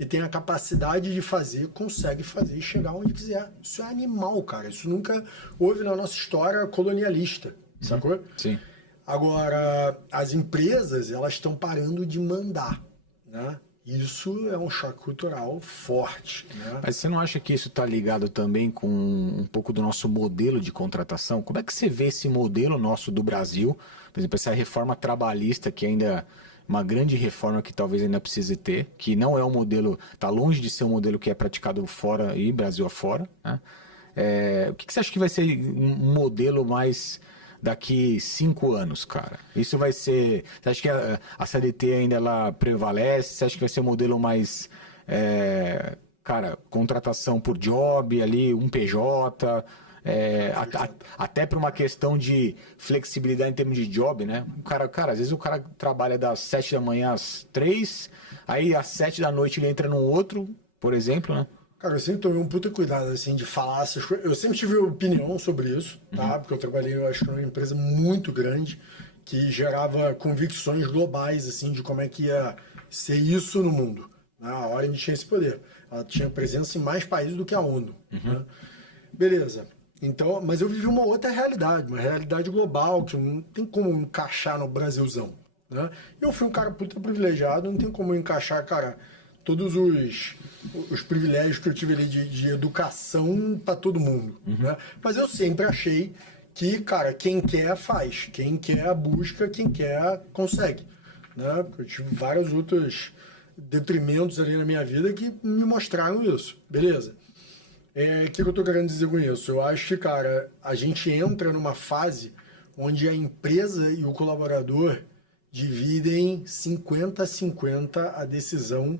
e tem a capacidade de fazer, consegue fazer e chegar onde quiser. Isso é animal, cara. Isso nunca houve na nossa história colonialista, sacou? Sim. Agora, as empresas, elas estão parando de mandar, né? Isso é um choque cultural forte, né? Mas você não acha que isso está ligado também com um pouco do nosso modelo de contratação? Como é que você vê esse modelo nosso do Brasil? Por exemplo, essa reforma trabalhista, que ainda é uma grande reforma que talvez ainda precise ter, que não é um modelo, está longe de ser um modelo que é praticado fora e Brasil afora, né? O que você acha que vai ser um modelo mais daqui 5 anos, cara? Isso vai ser... Você acha que a CLT ainda ela prevalece? Você acha que vai ser um modelo mais... cara, contratação por job ali, um PJ... até por uma questão de flexibilidade em termos de job, né? Cara, às vezes o cara trabalha das 7 da manhã às 3, aí às 7 da noite ele entra num outro, por exemplo, né? Cara, eu sempre tomei um puta cuidado, assim, de falar essas coisas. Eu sempre tive opinião sobre isso, tá? Porque eu trabalhei, eu acho, numa empresa muito grande que gerava convicções globais, assim, de como é que ia ser isso no mundo. Né? A Orange tinha esse poder. Ela tinha presença em mais países do que a ONU. Né? Beleza. Então, mas eu vivi uma outra realidade, uma realidade global, que não tem como encaixar no Brasilzão. Né? Eu fui um cara puta privilegiado, não tem como encaixar, cara, todos os privilégios que eu tive ali de educação para todo mundo. Né? Mas eu sempre achei que, cara, quem quer faz, quem quer busca, quem quer consegue. Né? Eu tive vários outros detrimentos ali na minha vida que me mostraram isso. Beleza. O que eu tô querendo dizer com isso? Eu acho que, cara, a gente entra numa fase onde a empresa e o colaborador dividem 50-50 a decisão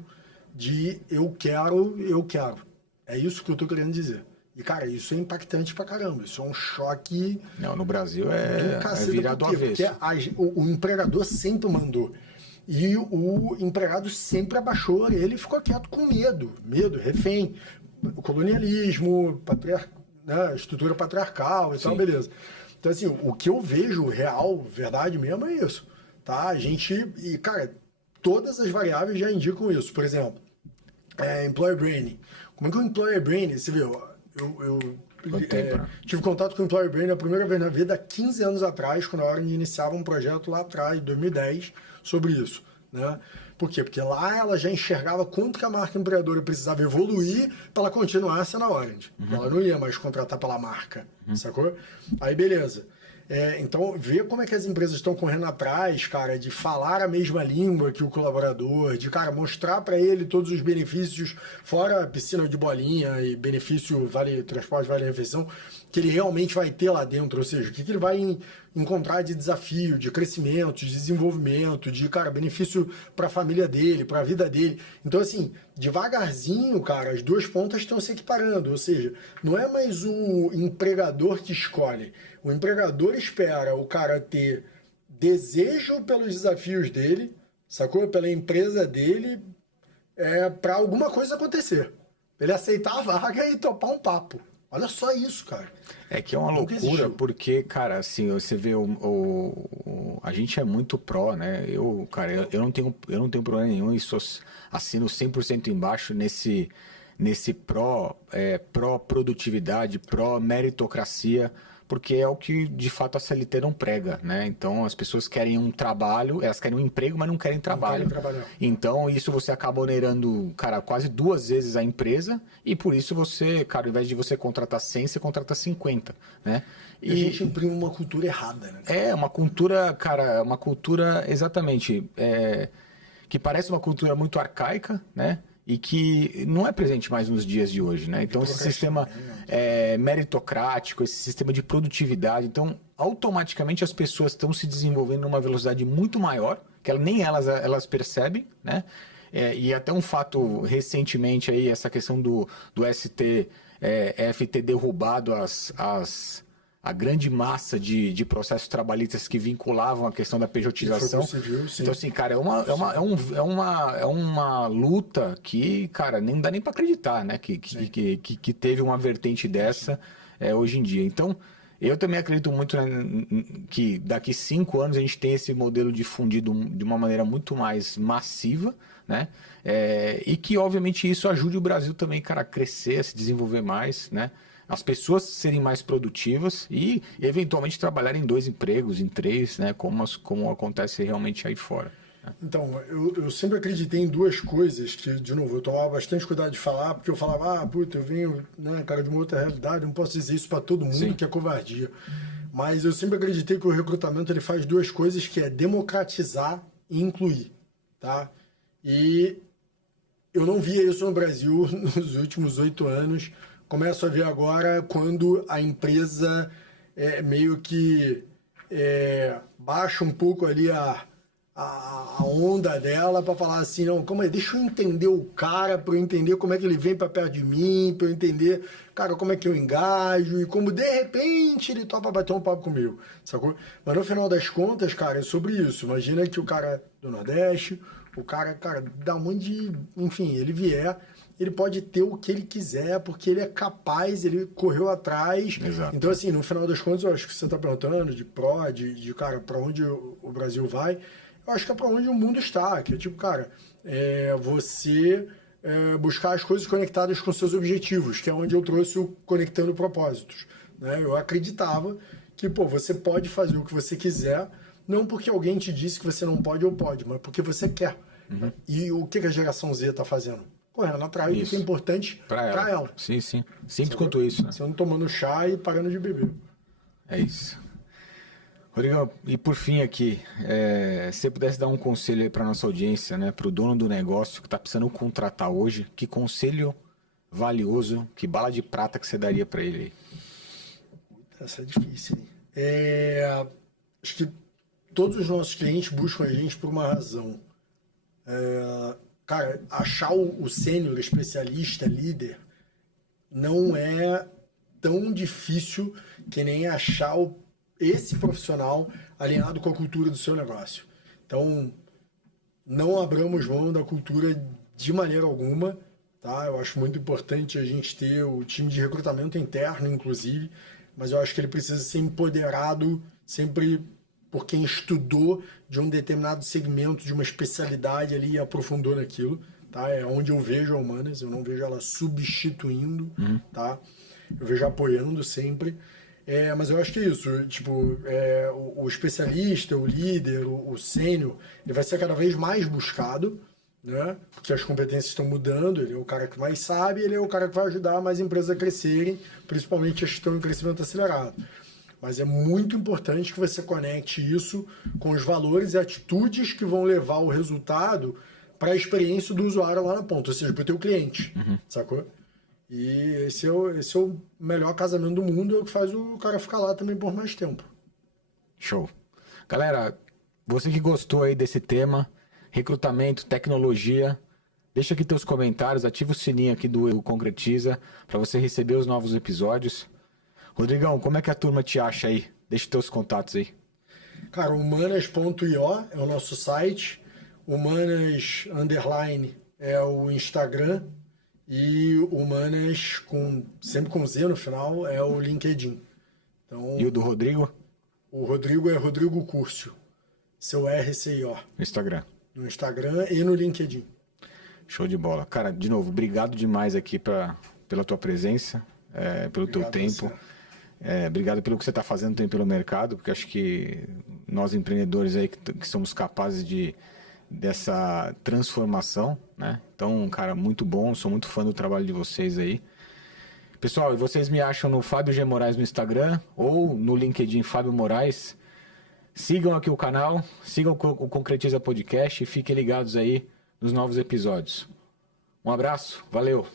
de eu quero. É isso que eu tô querendo dizer. E, cara, isso é impactante pra caramba. Isso é um choque... Não, no Brasil é virado do avesso. Porque o empregador sempre mandou. E o empregado sempre abaixou a orelha e ficou quieto com medo. Medo, refém. O colonialismo, né, estrutura patriarcal e tal, beleza. Então, assim, o que eu vejo real, verdade mesmo, é isso. Tá? A gente... E, cara, todas as variáveis já indicam isso. Por exemplo, Employer Branding. Como é que o Employer Branding... Você viu, eu tive contato com o Employer Branding a primeira vez na vida há 15 anos atrás, quando a Orange iniciava um projeto lá atrás, em 2010, sobre isso. Né? Por quê? Porque lá ela já enxergava quanto que a marca empreendedora precisava evoluir para ela continuar sendo a Orange. Ela não ia mais contratar pela marca, sacou? Aí beleza. Então, ver como é que as empresas estão correndo atrás, cara, de falar a mesma língua que o colaborador, de, cara, mostrar para ele todos os benefícios, fora piscina de bolinha e benefício vale transporte, vale refeição, que ele realmente vai ter lá dentro, ou seja, o que ele vai encontrar de desafio, de crescimento, de desenvolvimento, de, cara, benefício para a família dele, para a vida dele. Então, assim, devagarzinho, cara, as duas pontas estão se equiparando, ou seja, não é mais o empregador que escolhe. O empregador espera o cara ter desejo pelos desafios dele, sacou? Pela empresa dele, para alguma coisa acontecer. Ele aceitar a vaga e topar um papo. Olha só isso, cara. É que é uma loucura, porque, cara, assim, você vê a gente é muito pró, né? Cara, eu não tenho problema nenhum e assino 100% embaixo nesse pró-produtividade, pró-meritocracia, porque é o que de fato a CLT não prega, né? Então as pessoas querem um trabalho, elas querem um emprego, mas não querem trabalho. Não querem trabalhar. Então isso você acaba onerando, cara, quase 2 vezes a empresa e por isso você, cara, ao invés de você contratar 100, você contrata 50, né? E a gente imprime uma cultura errada, né? Uma cultura, cara, uma cultura exatamente, que parece uma cultura muito arcaica, né? E que não é presente mais nos dias de hoje, né? Então esse sistema meritocrático, esse sistema de produtividade, então automaticamente as pessoas estão se desenvolvendo numa velocidade muito maior, que nem elas percebem, né? E até um fato recentemente aí, essa questão do STF ter derrubado a grande massa de processos trabalhistas que vinculavam a questão da pejotização. Civil, sim. Então, assim, cara, é uma luta que, cara, nem dá nem para acreditar, né? Que teve uma vertente dessa hoje em dia. Então, eu também acredito muito que daqui 5 anos a gente tem esse modelo difundido de uma maneira muito mais massiva, né? E que, obviamente, isso ajude o Brasil também, cara, a crescer, a se desenvolver mais, né? As pessoas serem mais produtivas e, eventualmente, trabalharem em 2 empregos, em 3, né? Como acontece realmente aí fora. Então, eu sempre acreditei em duas coisas que, de novo, eu tomava bastante cuidado de falar, porque eu falava, puta, eu venho, né, cara, de uma outra realidade, não posso dizer isso para todo mundo, Sim. que é covardia. Mas eu sempre acreditei que o recrutamento ele faz duas coisas, que é democratizar e incluir, tá? E eu não via isso no Brasil nos últimos 8 anos. Começo a ver agora quando a empresa meio que baixa um pouco ali a onda dela para falar assim, não, calma aí, deixa eu entender o cara, para eu entender como é que ele vem para perto de mim, para eu entender, cara, como é que eu engajo e como de repente ele topa bater um papo comigo, sacou? Mas no final das contas, cara, é sobre isso. Imagina que o cara do Nordeste, o cara, da onde, enfim, ele vier, ele pode ter o que ele quiser, porque ele é capaz, ele correu atrás. Exato. Então, assim, no final das contas, eu acho que você está perguntando de cara, para onde o Brasil vai, eu acho que é para onde o mundo está, que é tipo, cara, você buscar as coisas conectadas com seus objetivos, que é onde eu trouxe o Conectando Propósitos, né? Eu acreditava que, pô, você pode fazer o que você quiser, não porque alguém te disse que você não pode ou pode, mas porque você quer. Uhum. E o que a geração Z está fazendo? Correndo atrás do que é importante para ela. Sim, sim. Simples quanto isso, né? Você não tomando chá e parando de beber. É isso. Rodrigão, e por fim aqui, se você pudesse dar um conselho aí para nossa audiência, né, para o dono do negócio que está precisando contratar hoje, que conselho valioso, que bala de prata que você daria para ele? Essa é difícil, hein? Acho que todos os nossos clientes buscam a gente por uma razão. Cara, achar o sênior, especialista, líder, não é tão difícil que nem achar esse profissional alinhado com a cultura do seu negócio. Então, não abramos mão da cultura de maneira alguma, tá? Eu acho muito importante a gente ter o time de recrutamento interno, inclusive, mas eu acho que ele precisa ser empoderado sempre por quem estudou de um determinado segmento, de uma especialidade ali e aprofundou naquilo, tá? É onde eu vejo a Humanas, eu não vejo ela substituindo, tá? Eu vejo apoiando sempre. Mas eu acho que é isso, tipo, o especialista, o líder, o sênior, ele vai ser cada vez mais buscado, né? Porque as competências estão mudando, ele é o cara que mais sabe, ele é o cara que vai ajudar mais empresas a crescerem, principalmente as que estão em crescimento acelerado. Mas é muito importante que você conecte isso com os valores e atitudes que vão levar o resultado para a experiência do usuário lá na ponta, ou seja, para o teu cliente, sacou? E esse é o melhor casamento do mundo, é o que faz o cara ficar lá também por mais tempo. Show. Galera, você que gostou aí desse tema, recrutamento, tecnologia, deixa aqui teus comentários, ativa o sininho aqui do Concretiza para você receber os novos episódios. Rodrigão, como é que a turma te acha aí? Deixa teus contatos aí. Cara, humanas.io é o nosso site, humanas_ é o Instagram, e Humanas, sempre com Z no final, é o LinkedIn. Então, e o do Rodrigo? O Rodrigo é Rodrigo Curcio, seu RCIO. No Instagram. No Instagram e no LinkedIn. Show de bola. Cara, de novo, obrigado demais aqui pela tua presença, pelo teu tempo. Obrigado pelo que você está fazendo também pelo mercado, porque acho que nós empreendedores aí que somos capazes dessa transformação, né? Então, cara, muito bom, sou muito fã do trabalho de vocês aí. Pessoal, e vocês me acham no Fábio G. Moraes no Instagram ou no LinkedIn Fábio Moraes. Sigam aqui o canal, sigam o Concretiza Podcast e fiquem ligados aí nos novos episódios. Um abraço, valeu!